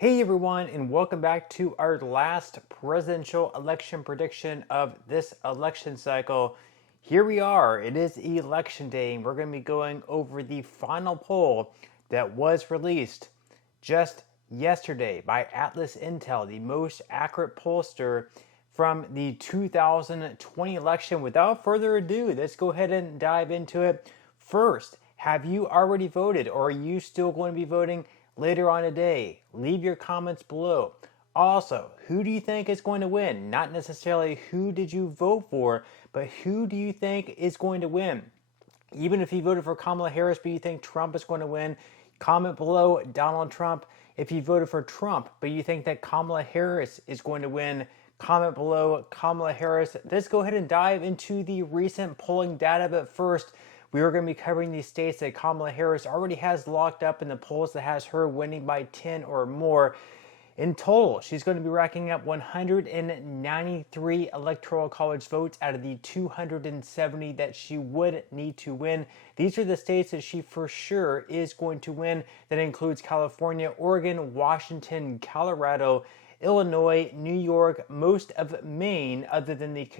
Hey everyone, and welcome back to our last presidential election prediction of this election cycle. Here we are, it is election day, and we're going to be going over the final poll that was released just yesterday by Atlas Intel, the most accurate pollster from the 2020 election. Without further ado, let's go ahead and dive into it. First, have you already voted, or are you still going to be voting later on today? Leave your comments below. Also, who do you think is going to win? Not necessarily who did you vote for, but who do you think is going to win? Even if you voted for Kamala Harris, but you think Trump is going to win, comment below Donald Trump. If you voted for Trump, but you think that Kamala Harris is going to win, comment below Kamala Harris. Let's go ahead and dive into the recent polling data, but first, we are going to be covering the states that Kamala Harris already has locked up in the polls that has her winning by 10 or more. In total, she's going to be racking up 193 electoral college votes out of the 270 that she would need to win. These are the states that she for sure is going to win. That includes California, Oregon, Washington, Colorado, Illinois, New York, most of Maine, other than the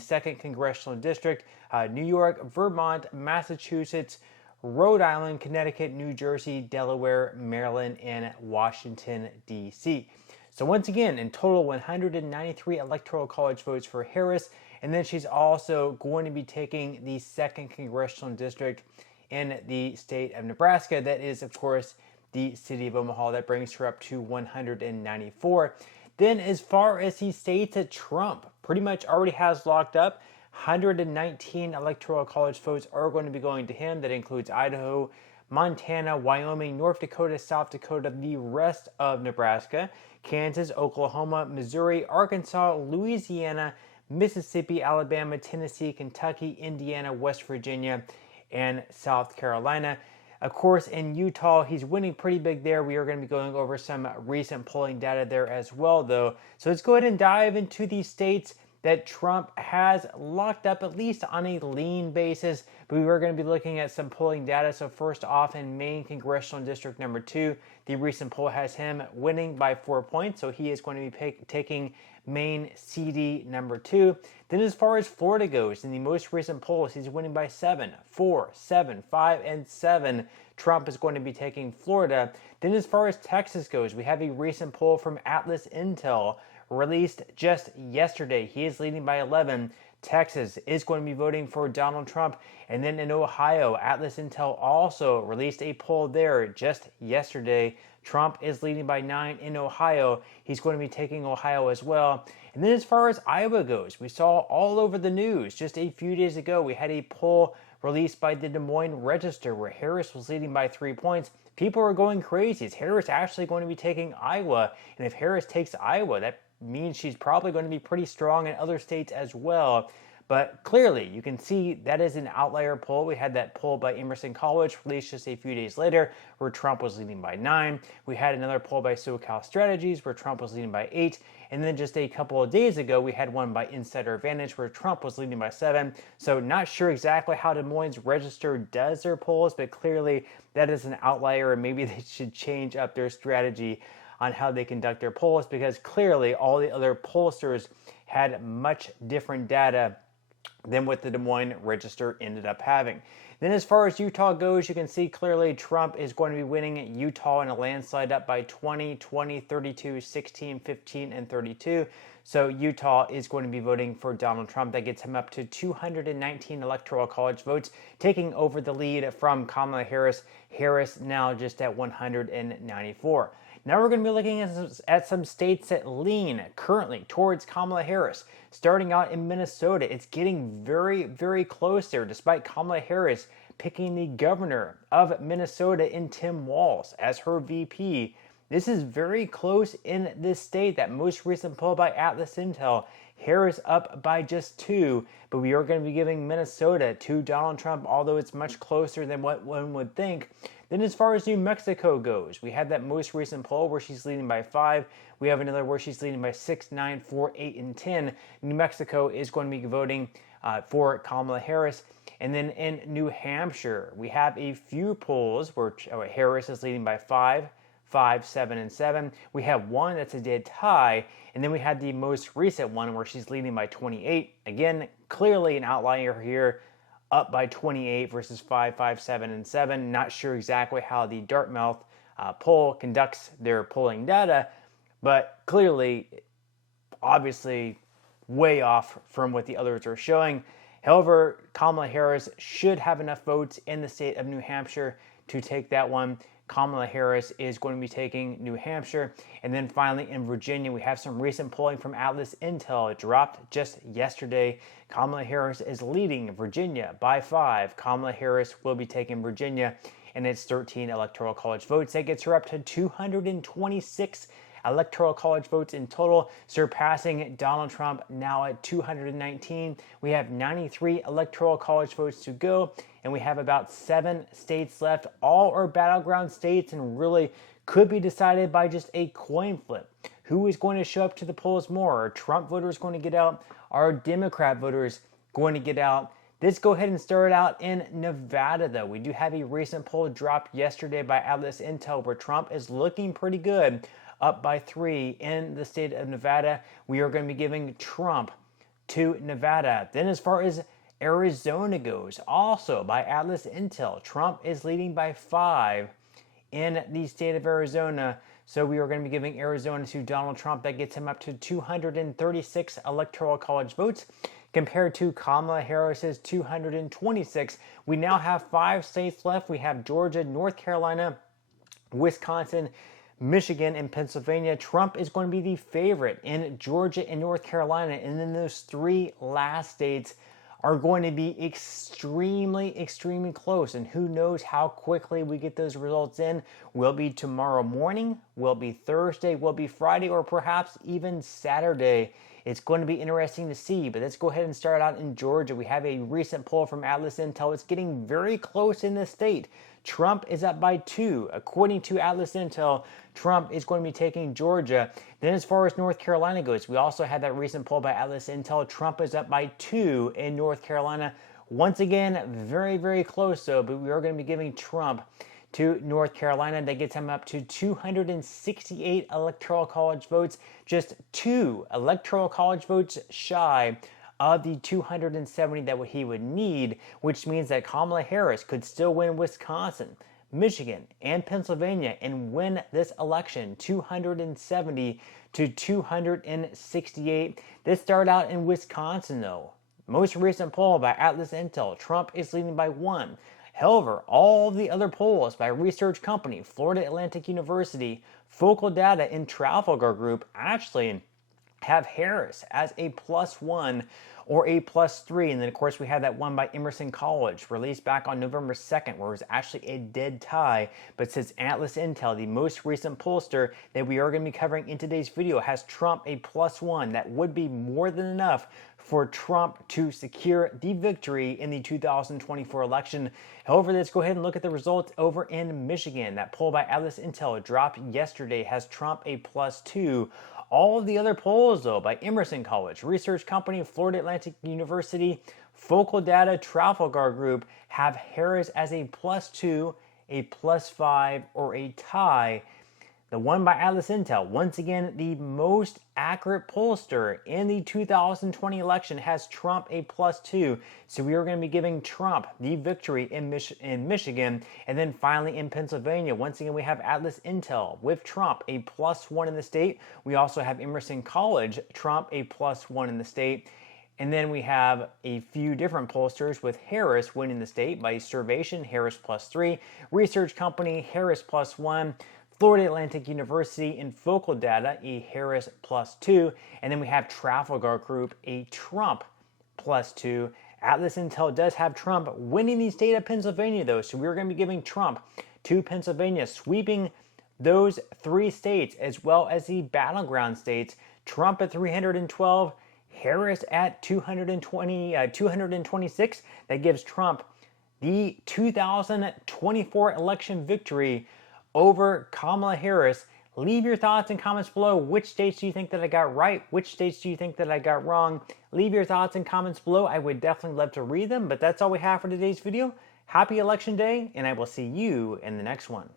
second congressional district, New York, Vermont, Massachusetts, Rhode Island, Connecticut, New Jersey, Delaware, Maryland, and Washington, D.C. So once again, in total, 193 electoral college votes for Harris, and then she's also going to be taking the second congressional district in the state of Nebraska. That is, of course, the city of Omaha. That brings her up to 194. Then as far as the states that Trump pretty much already has locked up, 119 electoral college votes are going to be going to him. That includes Idaho, Montana, Wyoming, North Dakota, South Dakota, the rest of Nebraska, Kansas, Oklahoma, Missouri, Arkansas, Louisiana, Mississippi, Alabama, Tennessee, Kentucky, Indiana, West Virginia, and South Carolina. Of course, in Utah, he's winning pretty big there. We are going to be going over some recent polling data there as well, though. So let's go ahead and dive into these states that Trump has locked up, at least on a lean basis. But we are going to be looking at some polling data. So first off, in Maine Congressional District number 2, the recent poll has him winning by 4 points. So he is going to be taking Maine CD number 2. Then as far as Florida goes, in the most recent polls, he's winning by 7, 4, 7, 5, and 7. Trump is going to be taking Florida. Then as far as Texas goes, we have a recent poll from Atlas Intel released just yesterday. He is leading by 11. Texas is going to be voting for Donald Trump. And then in Ohio, Atlas Intel also released a poll there just yesterday. Trump is leading by 9 in Ohio. He's going to be taking Ohio as well. And then as far as Iowa goes, we saw all over the news just a few days ago, we had a poll released by the Des Moines Register where Harris was leading by 3 points. People are going crazy. Is Harris actually going to be taking Iowa? And if Harris takes Iowa, that means she's probably going to be pretty strong in other states as well. But clearly, you can see that is an outlier poll. We had that poll by Emerson College released just a few days later where Trump was leading by 9. We had another poll by SoCal Strategies where Trump was leading by 8. And then just a couple of days ago, we had one by Insider Advantage where Trump was leading by 7. So not sure exactly how Des Moines Register does their polls, but clearly that is an outlier, and maybe they should change up their strategy on how they conduct their polls, because clearly all the other pollsters had much different data than what the Des Moines Register ended up having. Then as far as Utah goes, you can see clearly Trump is going to be winning Utah in a landslide up by 20, 20, 32, 16, 15, and 32. So Utah is going to be voting for Donald Trump. That gets him up to 219 electoral college votes, taking over the lead from Kamala Harris. Harris now just at 194. Now we're going to be looking at some states that lean currently towards Kamala Harris. Starting out in Minnesota, it's getting very, very close there, despite Kamala Harris picking the governor of Minnesota in Tim Walz as her VP. This is very close in this state. That most recent poll by Atlas Intel, Harris up by just 2, but we are going to be giving Minnesota to Donald Trump, although it's much closer than what one would think. Then as far as New Mexico goes, we had that most recent poll where she's leading by 5. We have another where she's leading by 6, 9, 4, 8, and 10. New Mexico is going to be voting for Kamala Harris. And then in New Hampshire, we have a few polls where Harris is leading by 5, 5, 7, and 7. We have one that's a dead tie, and then we had the most recent one where she's leading by 28. Again, clearly an outlier here, up by 28 versus 5, 5, 7, and 7. Not sure exactly how the Dartmouth poll conducts their polling data, but clearly, obviously, way off from what the others are showing. However, Kamala Harris should have enough votes in the state of New Hampshire to take that one. Kamala Harris is going to be taking New Hampshire. And then finally in Virginia, we have some recent polling from Atlas Intel. It dropped just yesterday. Kamala Harris is leading Virginia by 5. Kamala Harris will be taking Virginia, and it's 13 electoral college votes. That gets her up to 226 electoral college votes in total, surpassing Donald Trump now at 219. We have 93 electoral college votes to go, and we have about 7 states left. All are battleground states and really could be decided by just a coin flip. Who is going to show up to the polls more? Are Trump voters going to get out? Are Democrat voters going to get out? Let's go ahead and start out in Nevada, though. We do have a recent poll dropped yesterday by Atlas Intel where Trump is looking pretty good, up by 3 in the state of Nevada. We are going to be giving Trump to Nevada. Then as far as Arizona goes, also by Atlas Intel, Trump is leading by 5 in the state of Arizona. So we are going to be giving Arizona to Donald Trump. That gets him up to 236 electoral college votes compared to Kamala Harris's 226. We now have 5 states left. We have Georgia, North Carolina, Wisconsin, Michigan, and Pennsylvania. Trump is going to be the favorite in Georgia and North Carolina. And then those 3 last states are going to be extremely, extremely close. And who knows how quickly we get those results in. Will be tomorrow morning, will be Thursday, will be Friday, or perhaps even Saturday. It's going to be interesting to see, but let's go ahead and start out in Georgia. We have a recent poll from Atlas Intel. It's getting very close in the state. Trump is up by 2. According to Atlas Intel, Trump is going to be taking Georgia. Then as far as North Carolina goes, we also had that recent poll by Atlas Intel. Trump is up by 2 in North Carolina. Once again, very, very close though, but we are going to be giving Trump to North Carolina. That gets him up to 268 electoral college votes, just 2 electoral college votes shy of the 270 that he would need, which means that Kamala Harris could still win Wisconsin, Michigan, and Pennsylvania and win this election 270 to 268. Let's start out in Wisconsin though. Most recent poll by Atlas Intel, Trump is leading by 1. However, all the other polls by research company Florida Atlantic University, Focal Data, and Trafalgar Group actually have Harris as a +1 or a +3. And then, of course, we have that one by Emerson College released back on November 2nd, where it was actually a dead tie. But since Atlas Intel, the most recent pollster that we are going to be covering in today's video, has Trump a +1, that would be more than enough for Trump to secure the victory in the 2024 election. However, let's go ahead and look at the results over in Michigan. That poll by Atlas Intel dropped yesterday has Trump a +2. All of the other polls, though, by Emerson College, research company Florida Atlantic University, Focal Data, Trafalgar Group, have Harris as a +2, a +5, or a tie. The one by Atlas Intel, once again, the most accurate pollster in the 2020 election, has Trump a +2. So we are going to be giving Trump the victory in Michigan. And then finally in Pennsylvania, once again, we have Atlas Intel with Trump a +1 in the state. We also have Emerson College, Trump a +1 in the state. And then we have a few different pollsters with Harris winning the state by Survation, Harris +3, research company, Harris +1, Florida Atlantic University and Focal Data, a Harris +2, and then we have Trafalgar Group, a Trump +2. Atlas Intel does have Trump winning the state of Pennsylvania, though, so we're going to be giving Trump to Pennsylvania, sweeping those 3 states as well as the battleground states. Trump at 312, Harris at 226. That gives Trump the 2024 election victory over Kamala Harris. Leave your thoughts and comments below. Which states do you think that I got right? Which states do you think that I got wrong? Leave your thoughts and comments below. I would definitely love to read them, but that's all we have for today's video. Happy election day, and I will see you in the next one.